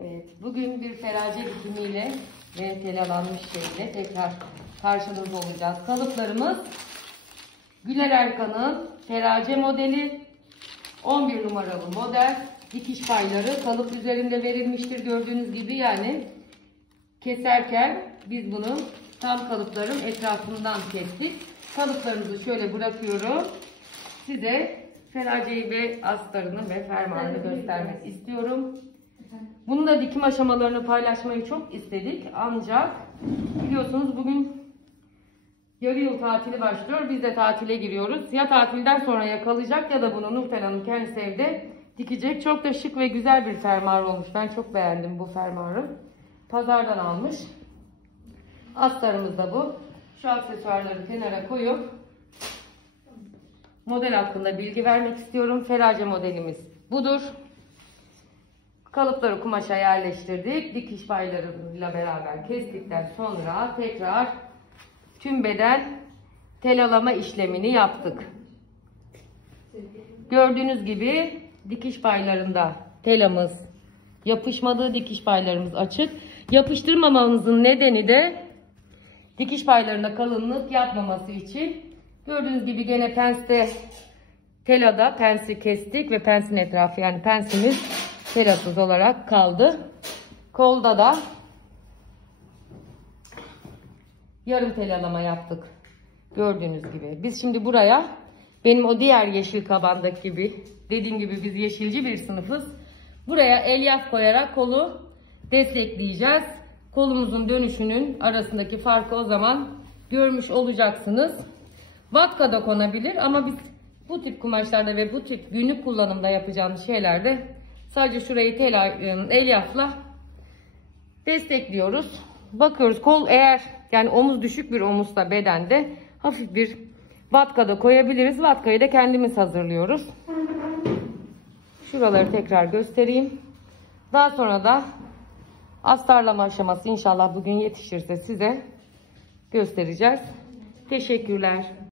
Evet, bugün bir ferace dikimiyle ve telalanmış şeyle tekrar karşınızda olacağız. Kalıplarımız Güler Erkan'ın ferace modeli, 11 numaralı model. Dikiş payları kalıp üzerinde verilmiştir gördüğünüz gibi, yani keserken biz bunu tam kalıpların etrafından kestik. Kalıplarımızı şöyle bırakıyorum. Size feraceyi ve astarını ve fermuarını göstermek istiyorum. Bunu da dikim aşamalarını paylaşmayı çok istedik. Ancak biliyorsunuz bugün yarı yıl tatili başlıyor. Biz de tatile giriyoruz. Ya tatilden sonra yakalayacak ya da bunu Nurten Hanım kendisi evde dikecek. Çok da şık ve güzel bir fermuar olmuş. Ben çok beğendim bu fermuarı. Pazardan almış. Astarımız da bu. Şu aksesuarları kenara koyup model hakkında bilgi vermek istiyorum. Ferace modelimiz budur. Kalıpları kumaşa yerleştirdik. Dikiş paylarıyla beraber kestikten sonra tekrar tüm beden telalama işlemini yaptık. Gördüğünüz gibi dikiş paylarında telamız yapışmadı. Dikiş paylarımız açık. Yapıştırmamamızın nedeni de dikiş paylarında kalınlık yapmaması için. Gördüğünüz gibi gene penste telada pensi kestik ve pensin etrafı, yani pensimiz telasız olarak kaldı. Kolda da yarım telalama yaptık. Gördüğünüz gibi. Biz şimdi buraya, benim o diğer yeşil kabandaki gibi, dediğim gibi biz yeşilci bir sınıfız. Buraya elyaf koyarak kolu destekleyeceğiz. Kolumuzun dönüşünün arasındaki farkı o zaman görmüş olacaksınız. Vatka da konabilir ama biz bu tip kumaşlarda ve bu tip günlük kullanımda yapacağımız şeylerde sadece şurayı elyafla destekliyoruz. Bakıyoruz, kol eğer yani omuz düşük bir omuzsa bedende hafif bir vatka da koyabiliriz. Vatkayı da kendimiz hazırlıyoruz. Şuraları tekrar göstereyim. Daha sonra da astarlama aşaması inşallah bugün yetişirse size göstereceğiz. Teşekkürler.